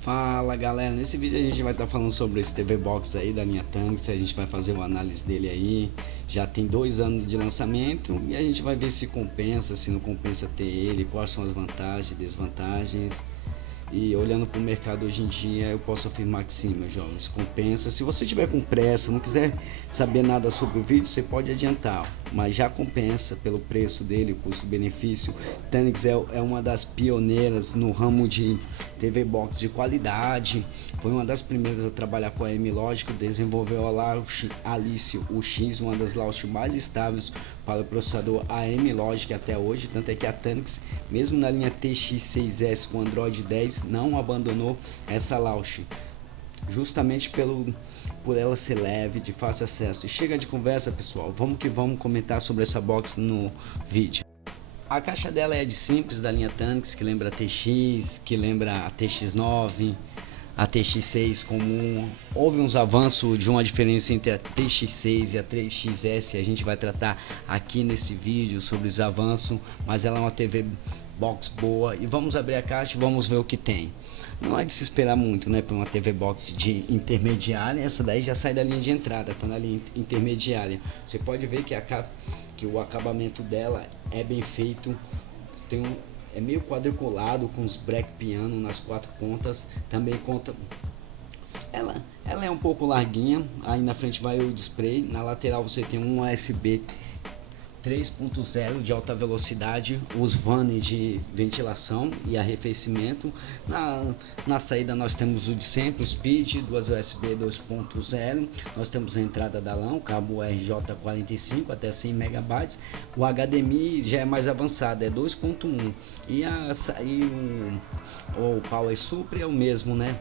Fala galera, nesse vídeo a gente vai estar falando sobre esse TV Box aí da linha Tanks. A gente vai fazer uma análise dele aí. Já tem 2 anos de lançamento e a gente vai ver se compensa, se não compensa ter ele, quais são as vantagens e desvantagens. E olhando para o mercado hoje em dia, eu posso afirmar que sim, meus jovens, compensa. Se você tiver com pressa, não quiser saber nada sobre o vídeo, você pode adiantar, mas já compensa pelo preço dele, o custo-benefício. Tanix é uma das pioneiras no ramo de TV Box de qualidade, foi uma das primeiras a trabalhar com a M-Logic, desenvolveu a Launch Alice UX, uma das launch mais estáveis para o processador AM-Logic até hoje. Tanto é que a Tanix, mesmo na linha TX6S com Android 10, não abandonou essa launch, justamente por ela ser leve, de fácil acesso. E chega de conversa, pessoal, vamos que vamos comentar sobre essa box no vídeo. A caixa dela é de simples, da linha Tanix, que lembra a TX, que lembra a TX9, a TX6 comum. Houve uns avanços de uma diferença entre a TX6 e a 3XS, a gente vai tratar aqui nesse vídeo sobre os avanços, mas ela é uma TV Box boa. E vamos abrir a caixa e vamos ver o que tem. Não é de se esperar muito, né, para uma TV Box de intermediária. Essa daí já sai da linha de entrada, tá na linha intermediária. Você pode ver que o acabamento dela é bem feito, é meio quadriculado com os black piano nas 4 pontas. Também conta, ela é um pouco larguinha. Aí na frente vai o display, na lateral você tem um USB 3.0 de alta velocidade, os vanes de ventilação e arrefecimento. Na saída nós temos o de sempre, o speed, duas USB 2.0. Nós temos a entrada da LAN, cabo RJ45 até 100 MB. O HDMI já é mais avançado, é 2.1, e o Power Supply é o mesmo, né?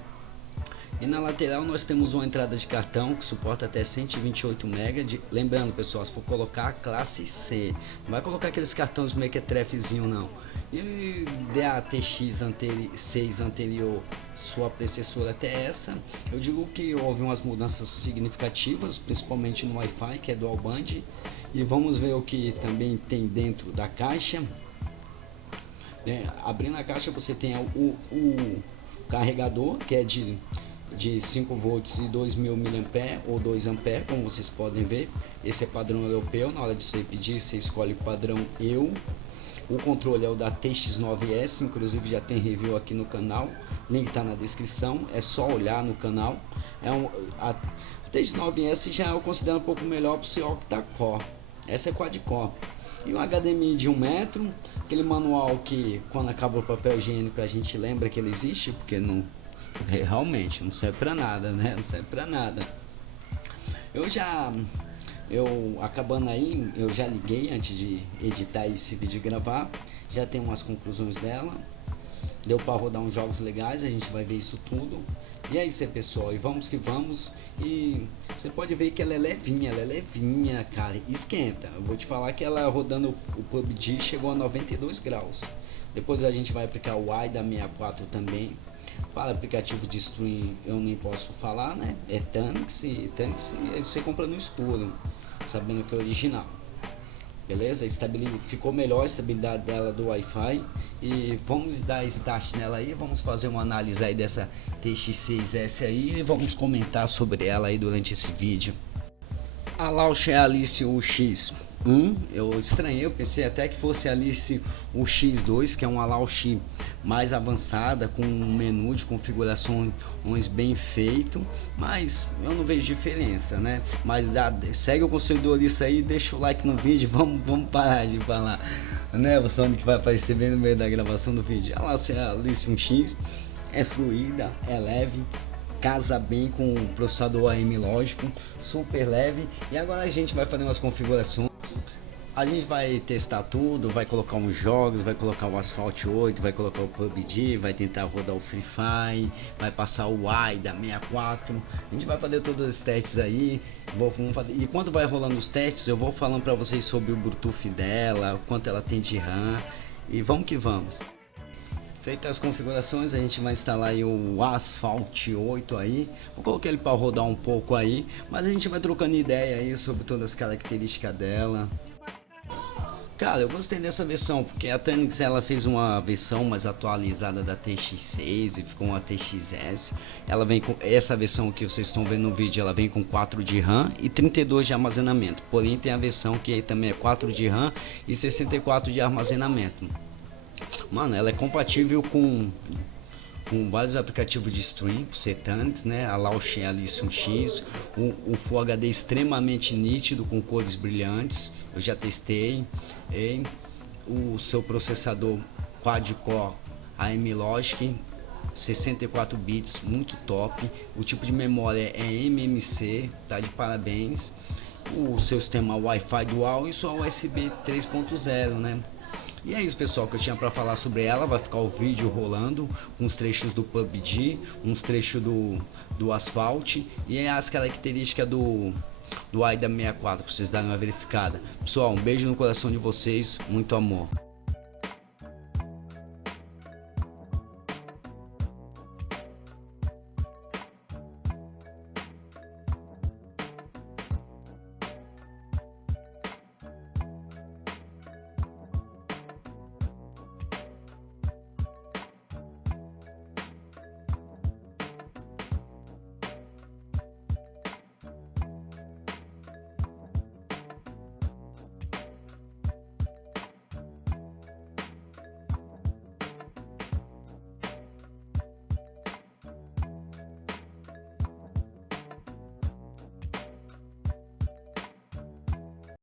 E na lateral nós temos uma entrada de cartão que suporta até 128 MB. Lembrando, pessoal, se for colocar a classe C, não vai colocar aqueles cartões mequetrefezinho não. E da TX6 anterior, sua predecessora até essa, eu digo que houve umas mudanças significativas, principalmente no Wi-Fi, que é dual band. E vamos ver o que também tem dentro da caixa. Abrindo a caixa você tem o carregador, que é de 5 volts e 2000 mAh ou 2 ampere, como vocês podem ver. Esse é padrão europeu. Na hora de você pedir, você escolhe o padrão EU. O controle é o da TX9S, inclusive já tem review aqui no canal, link está na descrição, é só olhar no canal. A TX9S já eu considero um pouco melhor para o seu octa-core, essa é quad-core. E um HDMI de 1 metro, aquele manual que quando acaba o papel higiênico a gente lembra que ele existe, porque não, realmente não serve para nada, né? Não serve para nada. Acabando aí, eu já liguei antes de editar esse vídeo e gravar. Já tem umas conclusões dela. Deu para rodar uns jogos legais, a gente vai ver isso tudo. E é isso aí, pessoal, e vamos que vamos. E você pode ver que ela é levinha, cara, esquenta. Eu vou te falar que ela rodando o PUBG chegou a 92 graus. Depois a gente vai aplicar o AIDA 64 também. Para aplicativo de stream eu nem posso falar, né? É Tanix e você compra no escuro, sabendo que é original. Beleza? Ficou melhor a estabilidade dela do Wi-Fi. E vamos dar start nela aí, vamos fazer uma análise aí dessa TX6S aí e vamos comentar sobre ela aí durante esse vídeo. A Launch Alice UX 1, eu estranhei, eu pensei até que fosse a Alice UX2, que é uma launch mais avançada, com um menu de configurações bem feito, mas eu não vejo diferença, né? Mas segue o conselho do Alice aí, deixa o like no vídeo, vamos parar de falar, né? O som que vai aparecer bem no meio da gravação do vídeo. A Alice UX é fluida, é leve, casa bem com o processador AM lógico, super leve. E agora a gente vai fazer umas configurações. A gente vai testar tudo, vai colocar uns jogos, vai colocar o Asphalt 8, vai colocar o PUBG, vai tentar rodar o Free Fire, vai passar o AIDA 64. A gente vai fazer todos os testes aí. E quando vai rolando os testes, eu vou falando para vocês sobre o Bluetooth dela, quanto ela tem de RAM. E vamos que vamos. Feitas as configurações, a gente vai instalar aí o Asphalt 8 aí. Vou colocar ele para rodar um pouco aí, mas a gente vai trocando ideia aí sobre todas as características dela. Cara, eu gostei dessa versão, porque a Tanix ela fez uma versão mais atualizada da TX6 e ficou uma TXS. Ela vem com essa versão que vocês estão vendo no vídeo, ela vem com 4 de RAM e 32 de armazenamento. Porém tem a versão que também é 4 de RAM e 64 de armazenamento. Mano, ela é compatível com vários aplicativos de stream, Cetanix, né? A Launch Alice 1X, o Full HD extremamente nítido com cores brilhantes, eu já testei, o seu processador quad-core AM Logic 64 bits, muito top, o tipo de memória é MMC, tá de parabéns, o seu sistema Wi-Fi dual e só USB 3.0, né? E é isso, pessoal, que eu tinha para falar sobre ela. Vai ficar o vídeo rolando, uns trechos do PUBG, uns trechos do Asphalt e as características do AIDA 64 para vocês darem uma verificada. Pessoal, um beijo no coração de vocês, muito amor.